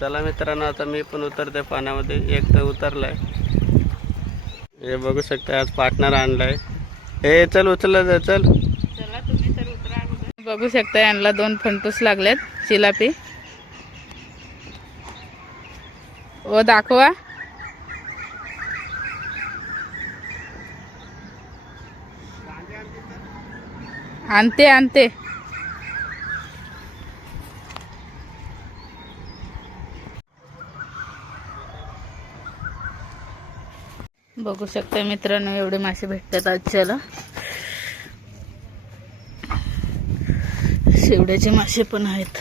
चला मित्रांनो, आता मी पण उतरते पाण्यामध्ये. एक तर उतरलाय, हे बघू शकता. आज पार्टनर आणलाय. हे चल उचलला जा, चल. चला तुम्ही तर उतरा अगोदर. बघू शकता यांना 2 फंटूस लागलेत चिलापी. ओ दाखवा. आणते आणते. बघू शकता मित्रांनो, एवढे मासे भेटतात आजच्याला. शेवड्याचे मासे पण आहेत.